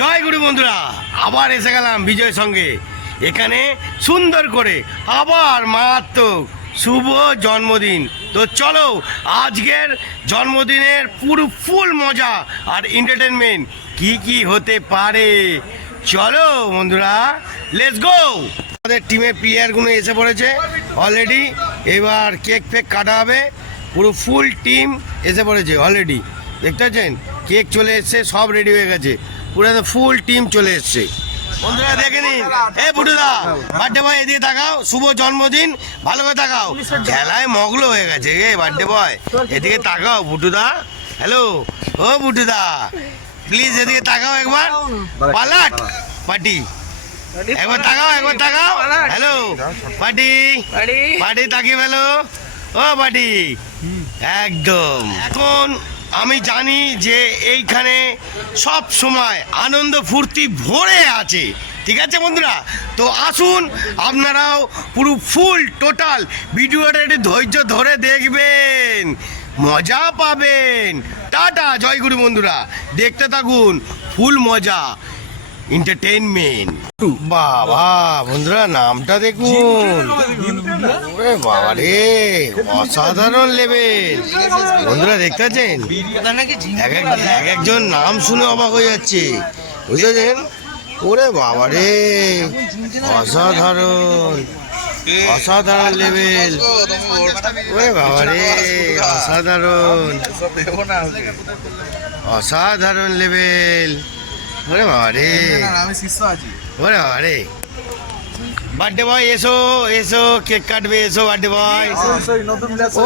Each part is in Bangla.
জয় গুরু বন্ধুরা, আবার এসে গেলাম বিজয় সঙ্গে। এখানে সুন্দর করে আবার মারাত্মক শুভ জন্মদিন। তো চলো আজকের জন্মদিনের পুরো ফুল মজা আর এন্টারটেনমেন্ট কি কি হতে পারে, চলো বন্ধুরা, লেটস গো। আমাদের টিমের প্লেয়ারগুলো এসে পড়েছে অলরেডি। এবার কেক ফেক কাটা হবে। পুরো ফুল টিম এসে পড়েছে অলরেডি, দেখতে পাচ্ছেন। কেক চলে এসছে, সব রেডি হয়ে গেছে, পুরো ফুল টিম চলে এসছে। বন্ধুরা দেখে নিন, এ বুটুদা বার্থডে বয় এদিকে তাকাও, শুভ জন্মদিন, ভালো করে তাকাও। খেলায় মগ্ন হয়ে গেছে এ বার্থডে বয়, এদিকে তাকাও বুটুদা। হ্যালো ও বুটুদা, প্লিজ এদিকে তাকাও একবার। পালাট পার্টি, একবার তাকাও, একবার তাকাও। হ্যালো পার্টি, পার্টি তাকিয়ে ফেলো ও পার্টি। একদম এখন আমি জানি যে এইখানে সব সময় আনন্দ ফুর্তি ভরে আছে, ঠিক আছে বন্ধুরা। তো আসুন আপনারাও পুরো ফুল টোটাল ভিডিওটা একটু ধৈর্য ধরে দেখবেন, মজা পাবেন। টাটা, জয়গুরু বন্ধুরা, দেখতে থাকুন ফুল মজা এন্টারটেইনমেন্ট। বাবা বন্ধুরা নামটা দেখুন, ওরে বাবা রে, অসাধারণ লেভেল। বন্ধুরা দেখতে পাচ্ছেন, এক একজন নাম শুনে অবাক হয়ে যাচ্ছে, বুঝেছেন। ওরে বাবা রে, অসাধারণ অসাধারণ লেভেল। ওরে বাবা রে, অসাধারণ অসাধারণ লেভেল। ওরে বাবা রে, ওরে বাবা রে। বার্থডে বয় এসো এসো, কেক কাটবে, এসো বার্থডে বয়।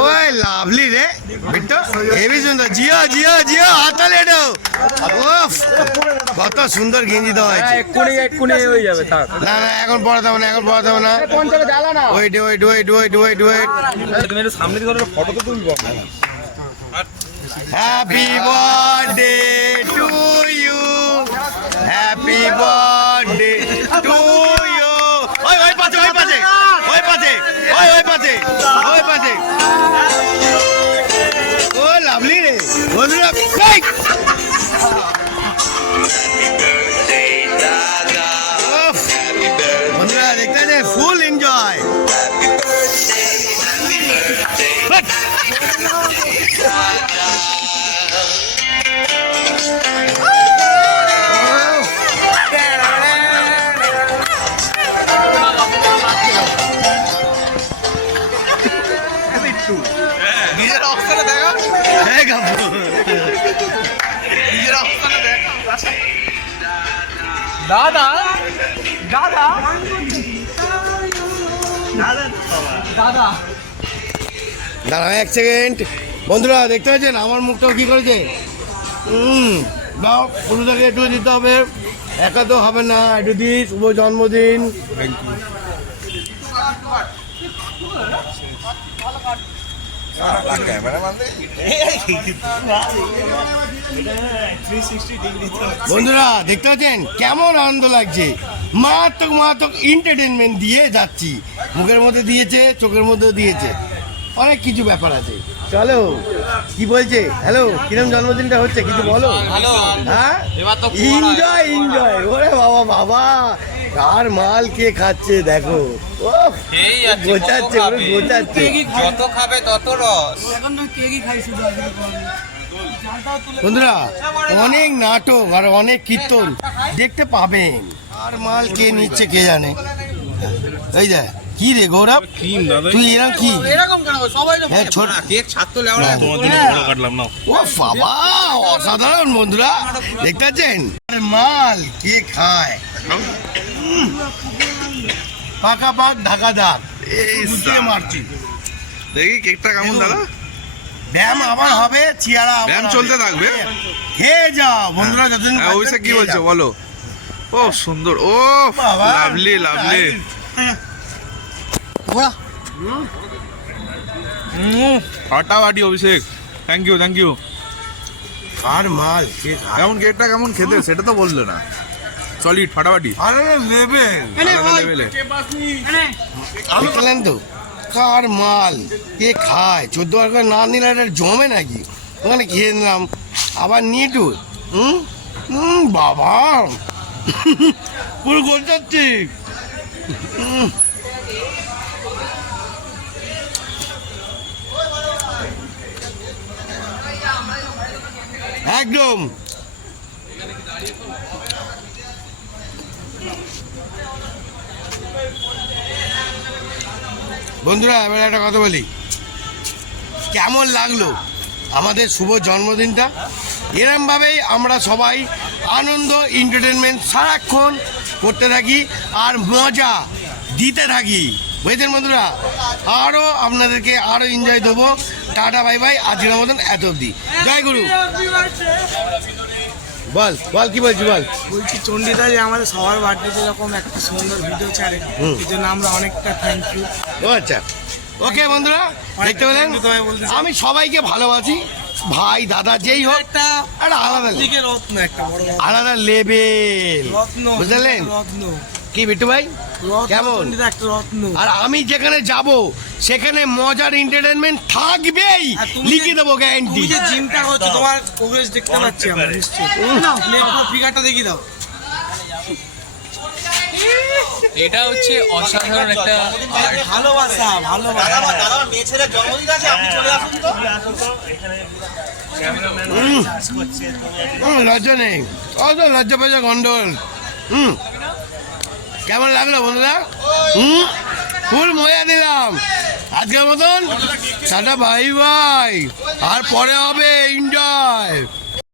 ওই লাভলি রে বিট্টু, হেবি সুন্দর। জিও জিও জিও, হাতালে এটো। ওফ, কত সুন্দর গেঞ্জি দেওয়া হয়েছে। না না, এখন পড়াতে হবে না, এখন পড়াতে হবে না। Wait wait wait wait wait wait. সামনে দিকে ফটো তো তুলবো। Happy birthday to you, happy birthday to you. ওই ওই পাশে, ওই পাশে, ওই পাশে, ওই ওই পাশে, ওই পাশে। ও লাভলি রে বন্ধুরা। বন্ধুরা দেখতে আছে, ফুল এনজয়। নিজের অবস্থানে দেখা, নিজের অবস্থানে দেখা। দাদা দাদা দাদা দাঁড়াও এক সেকেন্ড। বন্ধুরা দেখতে পাচ্ছেন আমার মুখটাও কি করেছে। দাও পুরোটাকে একটু দিতে হবে, একা তো হবে না, একটু দিই। শুভ জন্মদিন। বন্ধুরা দেখতে পাচ্ছেন কেমন আনন্দ লাগছে, মারাত্মক মারাত্মক এন্টারটেনমেন্ট দিয়ে যাচ্ছি। মুখের মধ্যে দিয়েছে, চোখের মধ্যেও দিয়েছে, অনেক কিছু ব্যাপার আছে। চলো কি বলছে, হ্যালো কিরম জন্মদিনটা হচ্ছে কিছু বলো। হ্যাঁ এনজয় এনজয়। ওরে বাবা বাবা, কার মাল কে খাচ্ছে দেখো, ও গোছাচ্ছে, গোছাচ্ছে। যত খাবে তত রস। বন্ধুরা অনেক নাটক আর অনেক কীর্তন দেখতে পাবেন। আর মাল কে নিচ্ছে কে জানে। এই দেখ কি রে গৌরব, তুই এরকম কি ও বাবা, অসাধারণ বন্ধুরা দেখতে পাচ্ছেন। মাল কে খায়, পাকা পাক ঢাকা দাগ মারছি। দেখি কেকটা কেমন দাদা। ব্যায়াম আবার হবে, চিয়ারা ব্যায়াম চলতে থাকবে। খেয়ে যাও বন্ধুরা, যতদিন অভিষেক কি বলছো বলো। ও সুন্দর, ও লাভলি লাভলি। ফাটাফাটি অভিষেক, থ্যাংক ইউ থ্যাংক ইউ। আর মাল কেমন কেকটা কেমন খেতে সেটা তো বললো না। সলিড ফাটাফাটি। আরে লেভেল লেভেলে দেখলেন তো, কার মাল কে খায়। 14 বার করে না নিলে এটা জমে নাকি, ওখানে খেয়ে নিলাম আবার নিয়ে টু। বাবা পুরো গোল যাচ্ছে। একদম বন্ধুরা, এবার একটা কথা বলি, কেমন লাগলো আমাদের শুভ জন্মদিনটা? এরমভাবেই আমরা সবাই আনন্দ এন্টারটেনমেন্ট সারাক্ষণ করতে থাকি আর মজা দিতে থাকি, বুঝেছেন বন্ধুরা? আরও আপনাদেরকে আরও এনজয় দেবো। টাটা বাই বাই, আজকের মতন এত অবধি। জয় গুরু। বল বল কি বলছি বল। বলছি চণ্ডীদা যে আমাদের সবার বার্থডেতে এরকম একটা সুন্দর ভিডিও ছাড়ে, এই জন্য আমরা অনেকটা থ্যাংক ইউ। ও আচ্ছা, ওকে বন্ধুরা, দেখতে পেলেন আমি সবাইকে ভালোবাসি, ভাই দাদা যেই হোক, একটা আলাদা দিকে রত্ন, একটা বড় আলাদা লেভেল, রত্ন, বুঝলেন রত্ন, কি বিট্টু ভাই? কেমন? চণ্ডীদা একটা রত্ন। আর আমি যেখানে যাব সেখানে মজার এন্টারটেনমেন্ট থাকবেই, আর তুমি লিখে দেবো গ্যারান্টি। তুমি যে জিমটা করছো, তোমার প্রোগ্রেস দেখতে পাচ্ছি আমরা নিশ্চয়ই। ফিগারটা দেখিয়ে দাও। এটা হচ্ছে অসাধারণ একটা ভালোবাসা, ভালোবাসা। মেয়ে ছেলের জন্মদিন আছে, আপনি চলে আসুন তো। লজ্জা নেই, অত লজ্জা পেজা গন্ডগোল। কেমন লাগলো বন্ধুরা? ফুল মজা দিলাম আজকের মতন। টাটা বাই বাই, আর পরে হবে এনজয়।